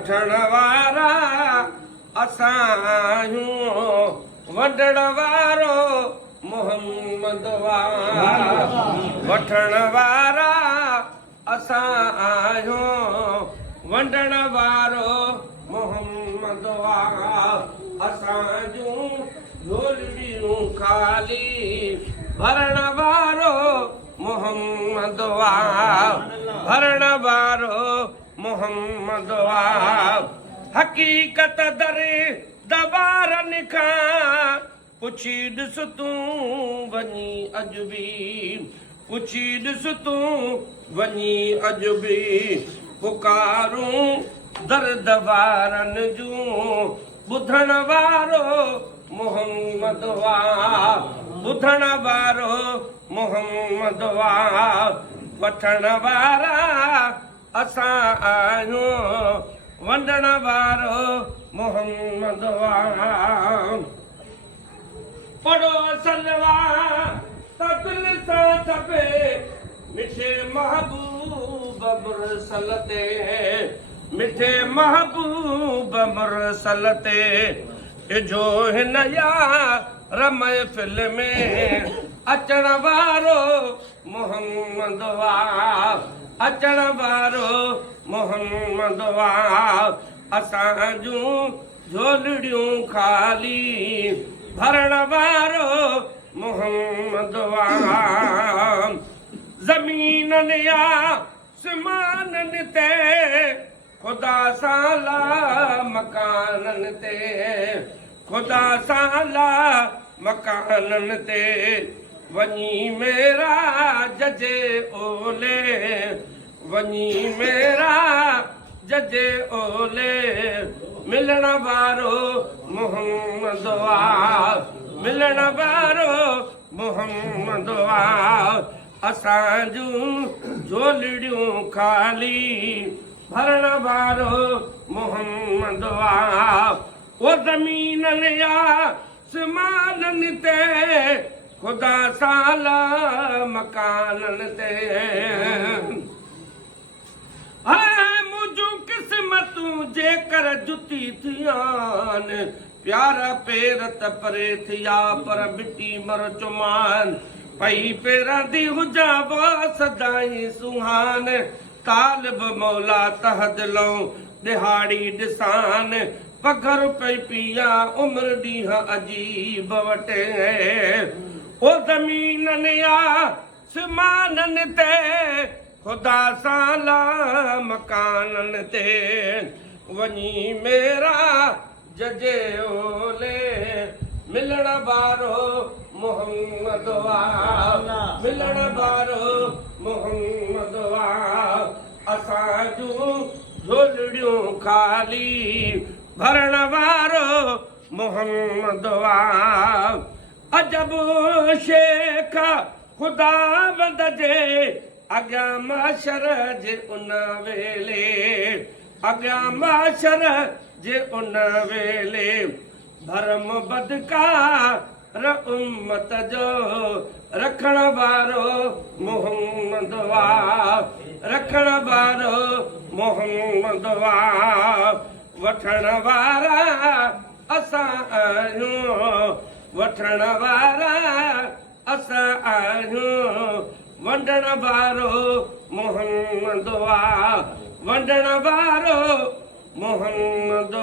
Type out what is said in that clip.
वठण वारा असां आहियूं वंडण वारो मोहम्मद वठण वारा असां आहियूं वंडण वारो मोहम्मद असां जूं झोलियूं ख़ाली भरण वारो मोहम्मद भरण वारो मोहम्मद हक़ीक़त दर दबारनि खां पुछी ॾिस तूं वञी अॼु बि पुछी ॾिस तूं वञी अॼु बि पुकारूं दर दबारनि जूं ॿुधण वारो मोहम्मद ॿुधण वारो मोहम्मद वठण वारा असां आहियूं वंडण वारो मोहम्मद पढ़ो सलवा त दिलि सां छपे मिठे महबूब मुरसल ते मिठे महबूब मुरसल ते इजो हिन यार महफ़िल में अचण वारो मोहम्मद अचण वारो मोहम्मद असां जूं झोलियूं ख़ाली भरण वारो मोहम्मद ज़मीननि या आसमाननि ते खुदा साला मकाननि ते खुदा साला मकाननि ते वञी मेरा जजे ओले वञी मेरा जजे ओले मिलण वारो मोहम्मद मिलण वारो मोहम्मद असां जूं झोलियूं ख़ाली भरण वारो मोहम्मद वो ज़मीननि या आसमाननि ते खुदा साला मकाननि ते मुंहिंजूं क़िस्मतूं जेकर जुती थियान प्यारा पेर त परे थिया पर मिटी मर चुमान पई पेरां दी हुजां सदाई सुहान तालिब मौला तह दिलों दिहाड़ी ॾिसान पघर पई पिया उम्र ॾींहं अजीब वटे ओ ज़मीननि या आसमाननि ते खुदा साला मकाननि ते वञी मेरा जजे ओले मिलण वारो मोहम्मद मिलण वारो मोहम्मद असां जूं झोलियूं ख़ाली भरण वारो मोहम्मद अजब शेख खुदा बंद जे अॻियां माशर जे उन वेले अॻियां माशर जे उन वेले भरम बदकार उम्मत जो रखण वारो मोहम्मद रखण वारो मोहम्मद वठण वारा असां आहियूं वठण वारा असां आहियूं वंडण वारो मोहम्मद वंडण वारो मोहम्मद